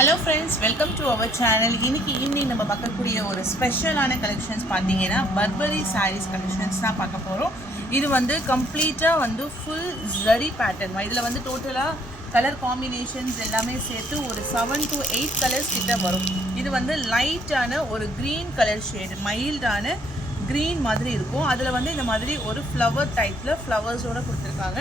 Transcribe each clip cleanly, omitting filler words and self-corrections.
Hello friends, welcome to our channel. இன்னைக்கு evening நம்ம பார்க்கக்கூடிய ஒரு ஸ்பெஷலான கலெக்ஷன்ஸ் பார்த்தீங்கன்னா பர்பரி சாரீஸ் கலெக்ஷன்ஸ் தான் பார்க்க போகிறோம். இது வந்து கம்ப்ளீட்டாக வந்து ஃபுல் ஜரி பேட்டர்ன். இதில் வந்து டோட்டலாக கலர் காம்பினேஷன்ஸ் எல்லாமே சேர்த்து ஒரு 7 to 8 கலர்ஸ் கிட்ட வரும். இது வந்து லைட்டான ஒரு க்ரீன் கலர் ஷேடு, மைல்டான க்ரீன் மாதிரி இருக்கும். அதில் வந்து இந்த மாதிரி ஒரு ஃப்ளவர் டைப்பில் ஃப்ளவர்ஸோடு கொடுத்துருக்காங்க.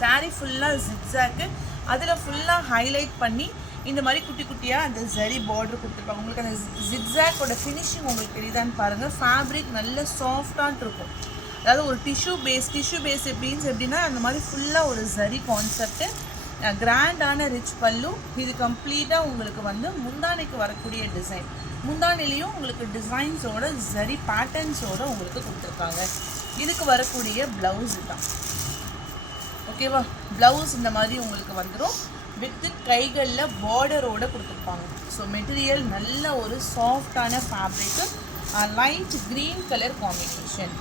சாரீ ஃபுல்லாக ஜிக்ஸாக்கு, அதில் ஃபுல்லாக ஹைலைட் பண்ணி இந்த மாதிரி குட்டி குட்டியாக அந்த ஜரி பார்டர் கொடுத்துருப்பாங்க. உங்களுக்கு அந்த ஜிக்ஸாக்கோட ஃபினிஷிங் உங்களுக்கு தெரியுதான்னு பாருங்கள். ஃபேப்ரிக் நல்ல சாஃப்டாக இருக்கும். அதாவது ஒரு டிஷ்யூ பேஸ் எப்படின்னா அந்த மாதிரி ஃபுல்லாக ஒரு ஜரி கான்செப்ட்டு, கிராண்டான ரிச் பல்லு. இது கம்ப்ளீட்டாக உங்களுக்கு வந்து முந்தானைக்கு வரக்கூடிய டிசைன். முந்தானிலையும் உங்களுக்கு டிசைன்ஸோட ஜரி பேட்டர்ன்ஸோடு உங்களுக்கு கொடுத்துருக்காங்க. இதுக்கு வரக்கூடிய ப்ளவுஸ் தான். ஓகேவா, ப்ளவுஸ் இந்த மாதிரி உங்களுக்கு வந்துடும். வித்து கைகளில் பார்டரோடு கொடுத்துருப்பாங்க. ஸோ மெட்டீரியல் நல்ல ஒரு சாஃப்டான fabric, light green colour combination,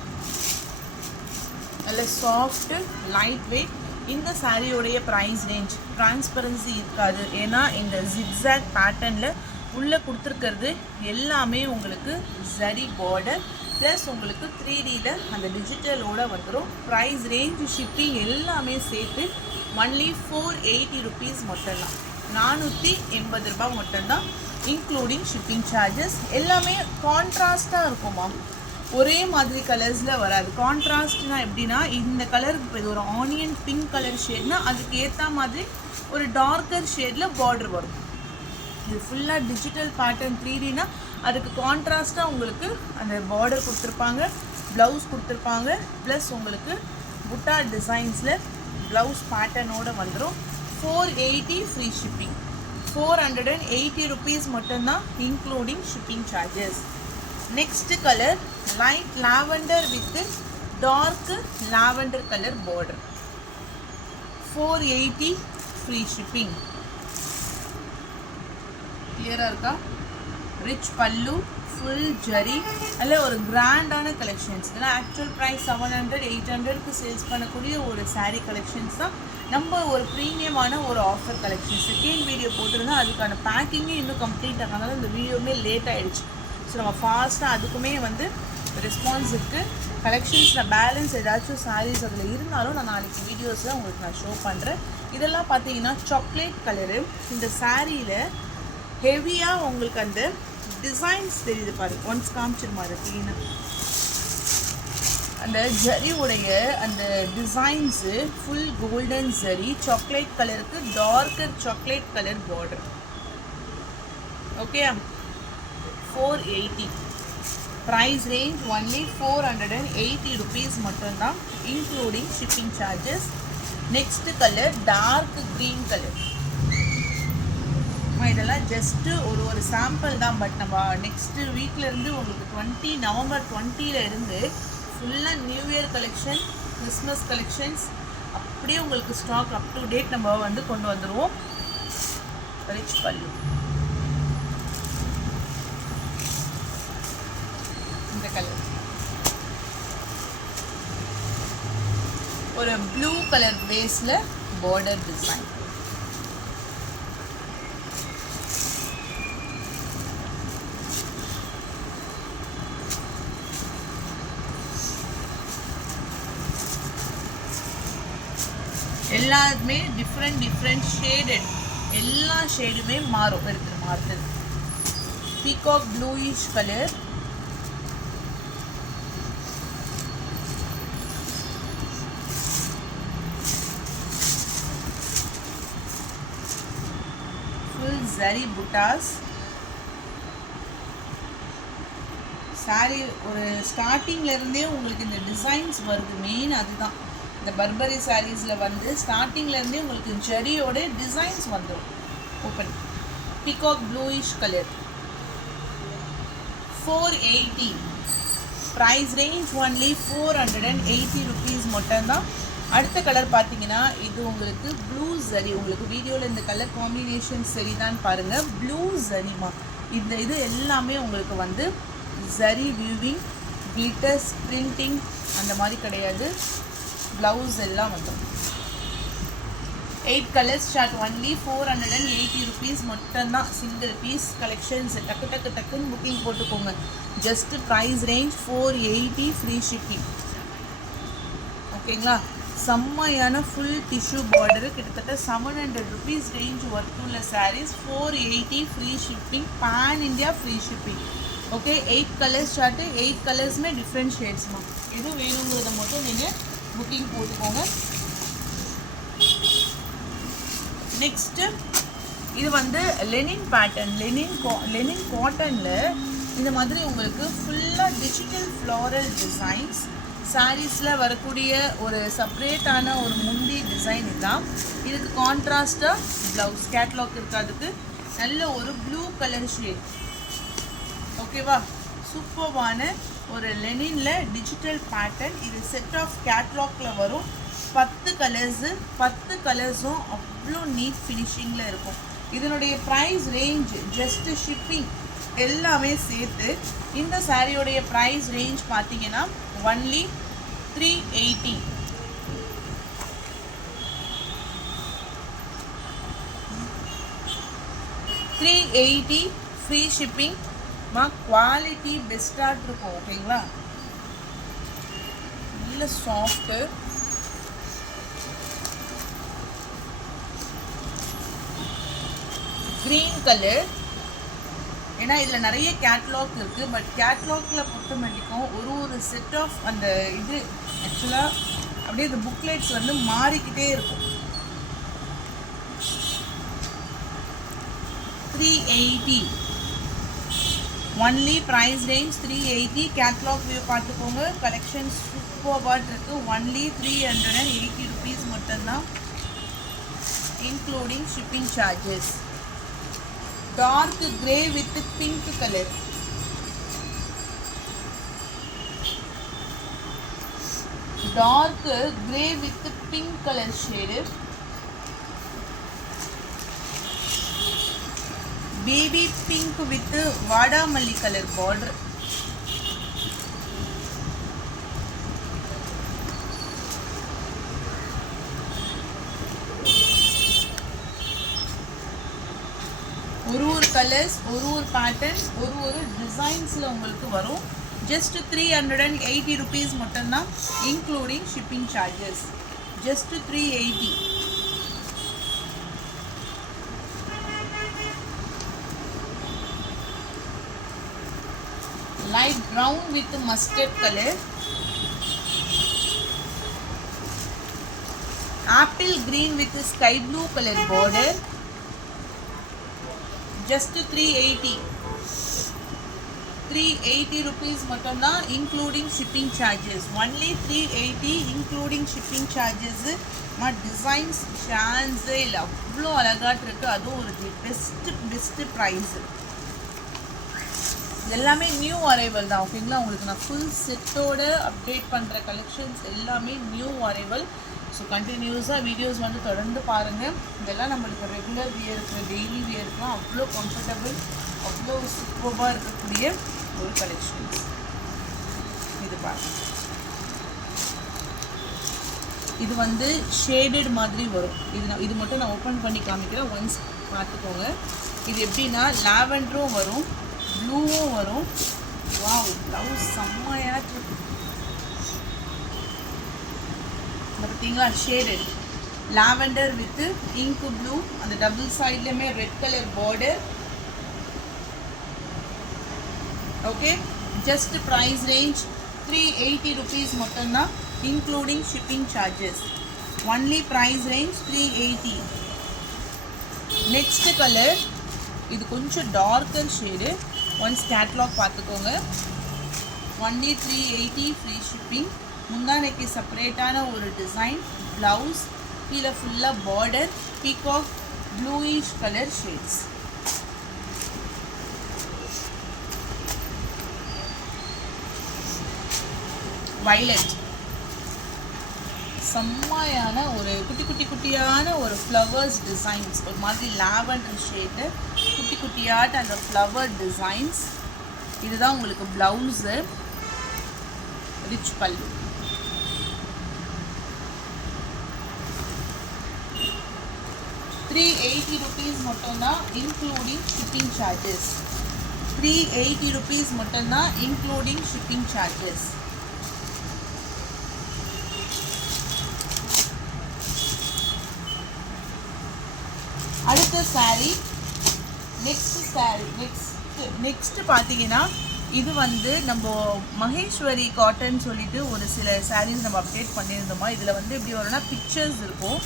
நல்ல சாஃப்ட்டு லைட் வெயிட். இந்த சாரியோடைய ப்ரைஸ் ரேஞ்ச் டிரான்ஸ்பரன்சி இருக்காது. ஏன்னா இந்த ஜிக்ஸாக் பேட்டர்னில் உள்ளே கொடுத்துருக்கிறது எல்லாமே உங்களுக்கு ஜரி பார்டர் ப்ளஸ் உங்களுக்கு 3Dயில் அந்த டிஜிட்டலோடு வந்துடும். ப்ரைஸ் ரேஞ்ச் ஷிப்பிங் எல்லாமே சேர்த்து ஒன்லி 480 rupees மட்டும்தான். 480 ரூபா மட்டும்தான், இன்க்ளூடிங் ஷிப்பிங் சார்ஜஸ். எல்லாமே கான்ட்ராஸ்ட்டாக இருக்குமா, ஒரே மாதிரி கலர்ஸில் வராது. கான்ட்ராஸ்ட்னா எப்படின்னா, இந்த கலருக்கு இப்போ இது ஒரு ஆனியன் பிங்க் கலர் ஷேட்னா அதுக்கு ஏற்ற மாதிரி ஒரு டார்க்கர் ஷேடில் பார்டர் வரும். இது ஃபுல்லாக டிஜிட்டல் பேட்டர்ன் 3Dனா அதுக்கு கான்ட்ராஸ்ட்டாக உங்களுக்கு அந்த பார்டர் கொடுத்துருப்பாங்க, ப்ளவுஸ் கொடுத்துருப்பாங்க. ப்ளஸ் உங்களுக்கு புட்டா டிசைன்ஸில் ப்ளவுஸ் பேட்டர்னோடு வந்துடும். 480 ஃப்ரீ ஷிப்பிங். 480 rupees மட்டும்தான், including shipping charges. Next colour light lavender with dark lavender colour border. 480 free ஷிப்பிங். கிளியராக இருக்கா? ரிச் பல்லு, ஃபுல் ஜரி, அதில் ஒரு கிராண்டான கலெக்ஷன்ஸ். இதெல்லாம் ஆக்சுவல் ப்ரைஸ் 700 800க்கு சேல்ஸ் பண்ணக்கூடிய ஒரு சாரீ கலெக்ஷன்ஸ் தான். நம்ம ஒரு ப்ரீமியமான ஒரு ஆஃபர் கலெக்ஷன் செகண்ட் வீடியோ போட்டிருந்தோம். அதுக்கான பேக்கிங்கே இன்னும் கம்ப்ளீட் ஆகாதனால இந்த வீடியோவுமே லேட் ஆகிடுச்சு. ஸோ நம்ம ஃபாஸ்ட்டாக அதுக்குமே வந்து ரெஸ்பான்ஸ் இருக்குது. கலெக்ஷன்ஸில் பேலன்ஸ் ஏதாச்சும் சாரீஸ் அதில் இருந்தாலும் நான் நாளைக்கு வீடியோஸில் உங்களுக்கு நான் ஷோ பண்ணுறேன். இதெல்லாம் பார்த்தீங்கன்னா சாக்லேட் கலரு. இந்த சாரியில் ஹெவியாக உங்களுக்கு அந்த டிசைன்ஸ் தெரியுது பாருங்க. ஒன்ஸ் காமிச்சிருமா அதை க்ளீனாக. அந்த ஜரியுடைய அந்த designs full golden zari, chocolate கலருக்கு darker chocolate colour border. Okay, 480. Price range only 480 rupees மட்டும்தான், including shipping charges. Next colour dark green colour. இதெல்லாம் ஜஸ்ட்டு ஒரு சாம்பிள் தான். பட் நம்ம நெக்ஸ்ட்டு வீக்லேருந்து உங்களுக்கு நவம்பர் 20 ஃபுல்லாக new year collection, Christmas collections அப்படியே உங்களுக்கு ஸ்டாக் அப் டு டேட் நம்ம வந்து கொண்டு வந்துடுவோம். ரிச் பல்லு. இந்த கலர் ஒரு ப்ளூ கலர் பேஸில் பார்டர் டிசைன். எல்லாருமே டிஃப்ரெண்ட் ஷேடட், எல்லா ஷேடுமே மாறுது. Peacock bluish colour, full zari புட்டாஸ். சாரி ஒரு ஸ்டார்டிங்லேருந்தே உங்களுக்கு இந்த டிசைன்ஸ் வருது. மெயின் அதுதான். இந்த பர்பரி சாரீஸில் வந்து ஸ்டார்டிங்லேருந்தே உங்களுக்கு ஜரியோட டிசைன்ஸ் வந்துடும். Open peacock bluish colour. 480. Price range only 480 rupees மட்டும்தான். அடுத்த கலர் பார்த்தீங்கன்னா இது உங்களுக்கு ப்ளூ ஜரி. உங்களுக்கு வீடியோவில் இந்த கலர் காம்பினேஷன் சரிதான் பாருங்கள். ப்ளூ ஜரிமா, இந்த இது எல்லாமே உங்களுக்கு வந்து ஜரி வியூவிங், கிளிட்டர்ஸ், பிரிண்டிங் அந்த மாதிரி கிடையாது. ப்ளவுஸ் எல்லாம் வந்துடும். 8 colors chart only 480 rupees மட்டும்தான் single piece collections டக்கு டக்கு டக்குன்னு புக்கிங் போட்டுக்கோங்க just price range 480 free shipping ஓகேங்களா செம்மையான full tissue border கிட்டத்தட்ட 700 rupees range worth உள்ள sarees 480 free shipping pan India free shipping okay 8 colors chart 8 colors में different shades மா இது வேணுங்கிறத மட்டும் நீங்கள் புக்கிங் போட்டுக்கோங்க நெக்ஸ்ட் இது வந்து லெனின் பேட்டர்ன் லெனின் காட்டனில் இந்த மாதிரி உங்களுக்கு ஃபுல்லாக டிஜிட்டல் ஃப்ளாரல் டிசைன்ஸ் சாரீஸில் வரக்கூடிய ஒரு செப்ரேட்டான ஒரு முந்தி டிசைன் இதுதான் இதுக்கு கான்ட்ராஸ்டாக ப்ளவுஸ் கேட்லாக் இருக்காதுக்கு நல்ல ஒரு ப்ளூ கலர் ஷேட் ஓகேவா சூப்பர்வான ஒரு லெனினில் டிஜிட்டல் பேட்டர்ன் இது செட் ஆஃப் கேட்லாக்ல வரும் 10 கலர்ஸும் அவ்வளோ நீட் ஃபினிஷிங்கில் இருக்கும் இதனுடைய ப்ரைஸ் ரேஞ்ச் ஜஸ்ட் ஷிப்பிங் எல்லாமே சேர்த்து இந்த சாரியோடைய ப்ரைஸ் ரேஞ்ச் பார்த்தீங்கன்னா ஒன்லி 380 380 ஃப்ரீ ஷிப்பிங் குவாலிட்டி பெஸ்ட்டாக இருக்கும் ஓகேங்களா நல்ல சாஃப்ட்டு க்ரீன் கலர் ஏன்னா இதில் நிறைய கேட்லாக் இருக்குது பட் கேட்லாகில் பொறுத்த மட்டும் ஒரு செட் ஆஃப் அந்த இது ஆக்சுவலாக அப்படியே இந்த புக்லெட்ஸ் வந்து மாறிக்கிட்டே இருக்கும் 380 only price range 380 catalogue view பார்த்துக்கோங்க கலெக்ஷன் சூப்பர்பாக இருக்குது ஒன்லி 380 rupees மட்டும்தான் including shipping charges dark grey with pink color dark grey with pink color shade baby pink with vadamalli color border ஒரு கலர்ஸ் ஒரு பேட்டர்ன்ஸ் ஒரு டிசைன்ஸில் உங்களுக்கு வரும் ஜஸ்ட் 380 rupees மட்டும்தான் including shipping charges just 380 light brown with mustard colour apple green with sky blue colour border just 380 rupees மட்டும்தான் including shipping charges only 380 including shipping charges designs சான்ஸே இல்லை அவ்வளோ அழகாட்டு இருக்குது அதுவும் ஒரு பெஸ்ட்டு ப்ரைஸ் எல்லாமே நியூ அரைவல் தான் ஓகேங்களா உங்களுக்கு நான் ஃபுல் செட்டோட அப்டேட் பண்ணுற கலெக்ஷன்ஸ் எல்லாமே நியூ அரைவல் ஸோ கண்டினியூஸாக வீடியோஸ் வந்து தொடர்ந்து பாருங்கள் இதெல்லாம் நம்மளுக்கு ரெகுலர் வியருக்கு டெய்லி வியருக்குலாம் அவ்வளோ கம்ஃபர்டபுள் அவ்வளோ சூப்பராக இருக்கக்கூடிய ஒரு கலெக்ஷன்ஸ் இது பாருங்கள் இது வந்து ஷேடட் மாதிரி வரும் இது மட்டும் நான் ஓப்பன் பண்ணி காமிக்கிறேன் ஒன்ஸ் பார்த்துக்கோங்க இது எப்படின்னா லாவெண்டரும் வரும் ப்ளூவும் வரும் வாவ் ப்ளவுஸ் செம்மையாக இருக்கு பார்த்தீங்களா shaded lavender with ink blue அந்த டபுள் சைட்லையுமே red colour border okay just price range 380 rupees மட்டும்தான் including shipping charges only price range 380 next color இது கொஞ்சம் darker shade once catalog பார்த்துக்கோங்க only 380 free shipping முந்தானைக்கு செப்பரேட்டான ஒரு டிசைன் blouse கீழே ஃபுல்லாக border peacock bluish color shades violet செம்மையான ஒரு குட்டியான ஒரு ஃப்ளவர்ஸ் டிசைன்ஸ் ஒரு மாதிரி லாவெண்டர் ஷேடு குட்டியாட்ட அந்த ஃப்ளவர் டிசைன்ஸ் இதுதான் உங்களுக்கு ப்ளவுஸு ரிச் பல்லு 380 rupees மட்டும்தான் including shipping charges. 380 rupees மட்டும்தான் including shipping charges. அடுத்த saree, next பாத்தீங்கன்னா இது வந்து நம்ம மகேஸ்வரி காட்டன் சொல்லிட்டு ஒரு சில sarees நம்ம அப்டேட் பண்ணியிருந்தோமா. இதில் வந்து எப்படி வரும்னா பிக்சர்ஸ் இருக்கும்.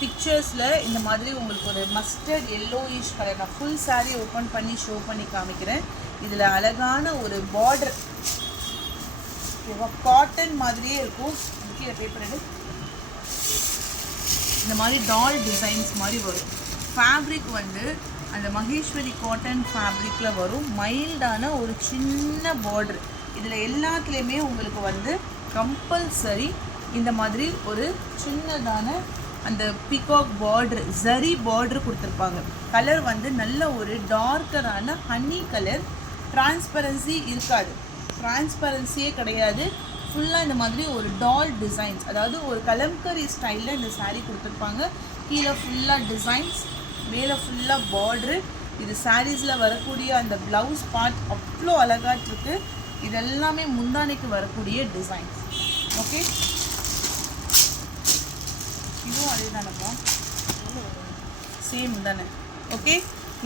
பிக்சர்ஸில் இந்த மாதிரி உங்களுக்கு ஒரு மஸ்டர்ட் எல்லோயிஷ் கலர், நான் ஃபுல் saree ஓப்பன் பண்ணி ஷோ பண்ணி காமிக்கிறேன். இதில் அழகான ஒரு பார்டர், காட்டன் மாதிரியே இருக்கும். கீழே பேப்பர் எடு. இந்த மாதிரி டால் டிசைன்ஸ் மாதிரி வரும். ஃபேப்ரிக் வந்து அந்த மகேஸ்வரி காட்டன் ஃபேப்ரிக்கில் வரும். மைல்டான ஒரு சின்ன பார்டர். இதில் எல்லாத்துலேயுமே உங்களுக்கு வந்து கம்பல்சரி இந்த மாதிரி ஒரு சின்னதான அந்த பிகாக் பார்டர், ஜரி பார்டர் கொடுத்துருப்பாங்க. கலர் வந்து நல்ல ஒரு டார்க்கரான ஹனி கலர். டிரான்ஸ்பரன்சி இருக்காது, டிரான்ஸ்பரன்சியே கிடையாது. ஃபுல்லாக இந்த மாதிரி ஒரு டால் டிசைன்ஸ், அதாவது ஒரு கலம்கரி ஸ்டைலில் இந்த saree கொடுத்துருப்பாங்க. கீழே ஃபுல்லாக டிசைன்ஸ், மேலே ஃபுல்லாக பார்ட்ரு. இது சாரீஸில் வரக்கூடிய அந்த ப்ளவுஸ் பார்ட் அவ்வளோ அழகாக இருக்குது. இதெல்லாமே முந்தானைக்கு வரக்கூடிய டிசைன்ஸ். ஓகே, இதுவும் அதே தானேப்பா, சேம் தானே. ஓகே,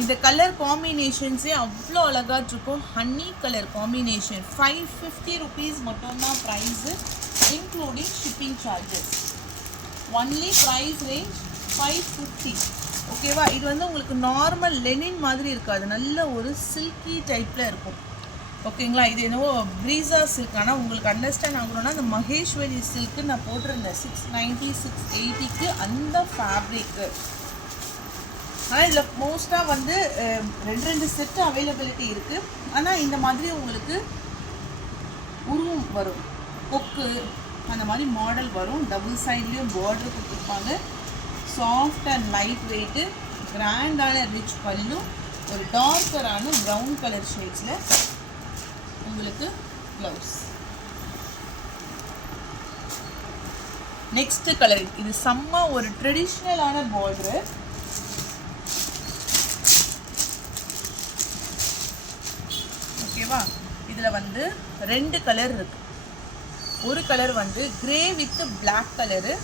இந்த கலர் காம்பினேஷன்ஸே அவ்வளோ அழகாக இருக்கும். Honey colour combination. 550 rupees மட்டும்தான் price, including shipping charges. Only price range 550. ஓகேவா? இது வந்து உங்களுக்கு நார்மல் லெனின் மாதிரி இருக்காது, நல்ல ஒரு சில்கி டைப்பில் இருக்கும். ஓகேங்களா? இது என்னவோ ப்ரீஸா சில்க். ஆனால் உங்களுக்கு அண்டர்ஸ்டாண்ட் ஆகணும்னா அந்த மகேஸ்வரி சில்க்கு நான் போட்டிருந்தேன் 690 680க்கு அந்த ஃபேப்ரிக்கு. ஆனால் இதில் மோஸ்ட்டாக வந்து ரெண்டு செட்டு அவைலபிலிட்டி இருக்குது. ஆனால் இந்த மாதிரி உங்களுக்கு உருவம் வரும், கொக்கு அந்த மாதிரி மாடல் வரும். டபுள் சைட்லேயும் பார்டர் கொடுத்துருப்பாங்க. சாஃப்ட் அண்ட் லைட் வெயிட்டு, கிராண்டான ரிச் பல்லு, ஒரு டார்க்கரான ப்ரௌன் கலர் ஷேட்ஸில் உங்களுக்கு ப்ளவுஸ். நெக்ஸ்ட் கலர், இது செம்ம ஒரு ட்ரெடிஷ்னலான பார்டரு. ஓகேவா? இதில் வந்து 2 கலர் இருக்கு. ஒரு கலர் வந்து grey with black colour.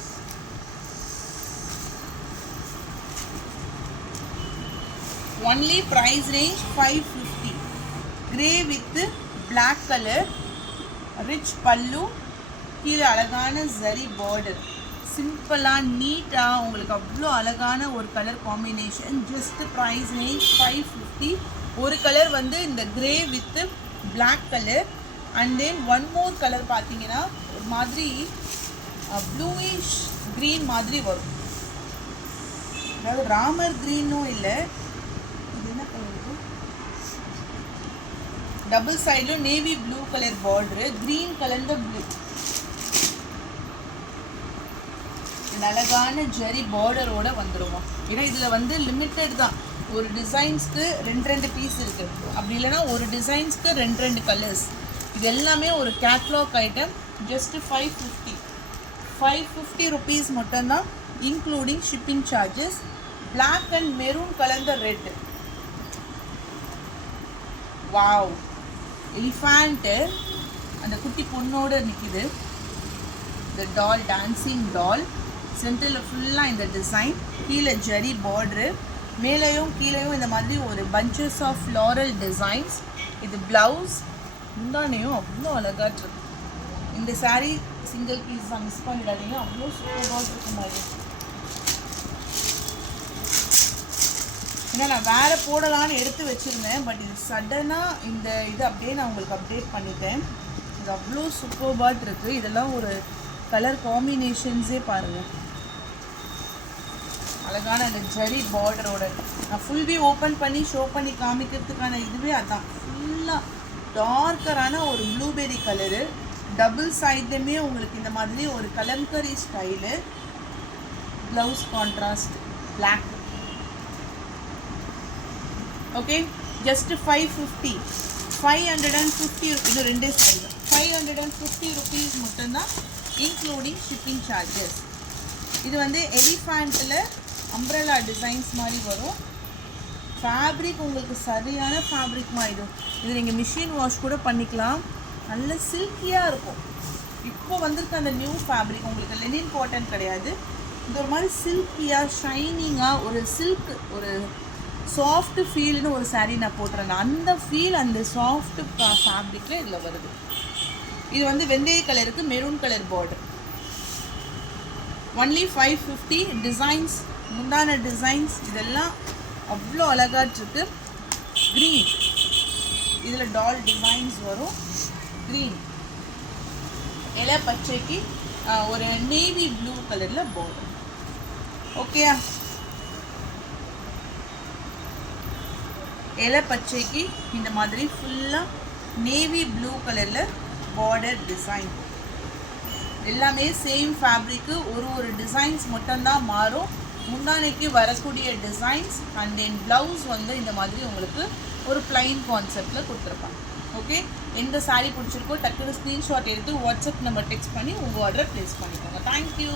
Only price range 550. Grey with black colour, rich pallu, கீழே அழகான ஜரி பார்டர். சிம்பிளாக நீட்டாக உங்களுக்கு அவ்வளோ அழகான ஒரு colour combination. Just price range 550. ஒரு கலர் வந்து இந்த grey with black colour. And then one more colour பார்த்தீங்கன்னா ஒரு மாதிரி ப்ளூயிஷ் க்ரீன் மாதிரி வரும். அதாவது ராமர் க்ரீனும் இல்லை, டபுள் சைடில் navy blue colour border, green கலர்ந்த ப்ளூ. அழகான ஜெரி பார்டரோட வந்துடுவோம். ஏன்னா இதில் வந்து லிமிட்டட் தான். ஒரு டிசைன்ஸ்க்கு 2 பீஸ் இருக்குது. அப்படி இல்லைன்னா ஒரு டிசைன்ஸ்க்கு 2 கலர்ஸ். இது எல்லாமே ஒரு கேட்லாக் ஐட்டம். ஜஸ்ட்டு 550 rupees மட்டும்தான், including shipping charges. Black and maroon கலர்ந்த ரெட். வாவ், எலிஃபேண்ட்டு அந்த குட்டி பொண்ணோட நிற்கிது. இந்த டால், டான்சிங் டால். சென்டரில் ஃபுல்லாக இந்த டிசைன். கீழே ஜெரி பார்டரு, மேலேயும் கீழேயும் இந்த மாதிரி ஒரு பஞ்சஸ் ஆஃப் ஃப்ளாரல் டிசைன்ஸ். இது ப்ளவுஸ். முந்தானையும் அவ்வளோ அழகாக இருக்கு. இந்த சாரீ சிங்கிள் பீஸ் தான், மிஸ் பண்ணிடாதீங்க. அவ்வளோ சூப்பராக இருக்கு மாதிரி. ஏன்னா நான் வேறு போடலான்னு எடுத்து வச்சுருந்தேன். பட் இது சடனாக இந்த இது அப்படியே நான் உங்களுக்கு அப்டேட் பண்ணிட்டேன். இது அவ்வளோ சூப்பர்பாட் இருக்குது. இதெல்லாம் ஒரு கலர் காம்பினேஷன்ஸே பாருங்கள். அழகான அந்த ஜெரி பார்டரோட. நான் ஃபுல் வியூ ஓப்பன் பண்ணி ஷோ பண்ணி காமிக்கிறதுக்கான இதுவே அதான். ஃபுல்லாக டார்க்கரான ஒரு ப்ளூபெரி கலரு. டபுள் சைட்லேயுமே உங்களுக்கு இந்த மாதிரி ஒரு Kalamkari style. Blouse contrast black. Okay, just 550. 550. இது 2 சைடு. 550 rupees மட்டும்தான், இன்க்ளூடிங் ஷிப்பிங் சார்ஜஸ். இது வந்து எலிஃபேண்ட்டில் அம்ப்ரெல்லா டிசைன்ஸ் மாதிரி வரும். ஃபேப்ரிக் உங்களுக்கு சரியான ஃபேப்ரிக் மாறிடும். இது நீங்கள் மிஷின் வாஷ் கூட பண்ணிக்கலாம். நல்ல சில்கியாக இருக்கும். இப்போ வந்திருக்க அந்த நியூ ஃபேப்ரிக் உங்களுக்கு லெனின் காட்டன் கிடையாது. இந்த ஒரு மாதிரி சில்கியாக ஷைனிங்காக ஒரு சில்க் ஒரு சாஃப்ட் ஃபீல்னு ஒரு சாரீ நான் போட்டுறேன். அந்த ஃபீல் அந்த சாஃப்ட் ஃபேப்ரிக்கில் இதில் வருது. இது வந்து வெந்தய கலருக்கு maroon colour border. Only 550. Designs முந்தான டிசைன்ஸ் இதெல்லாம் அவ்வளோ அழகாக க்ரீன் இதில் டால் டிசைன்ஸ் வரும். க்ரீன் இலை பச்சைக்கு ஒரு நேவி ப்ளூ கலரில் பார்டர். ஓகேயா? இலை பச்சைக்கு இந்த மாதிரி ஃபுல்லாக நேவி ப்ளூ கலரில் பார்டர் டிசைன். எல்லாமே சேம் ஃபேப்ரிக்கு, ஒரு டிசைன்ஸ் மட்டும்தான் மாறும். முந்தானைக்கு வரக்கூடிய டிசைன்ஸ் அண்ட் தென் ப்ளவுஸ் வந்து இந்த மாதிரி உங்களுக்கு ஒரு பிளைன் கான்செப்டில் கொடுத்துருப்பாங்க. ஓகே, எந்த சாரீ பிடிச்சிருக்கோ டக்குனு ஸ்க்ரீன்ஷாட் எடுத்து வாட்ஸ்அப் நம்பர் டெக்ஸ்ட் பண்ணி உங்கள் ஆர்டரை ப்ளேஸ் பண்ணிக்கோங்க. தேங்க்யூ.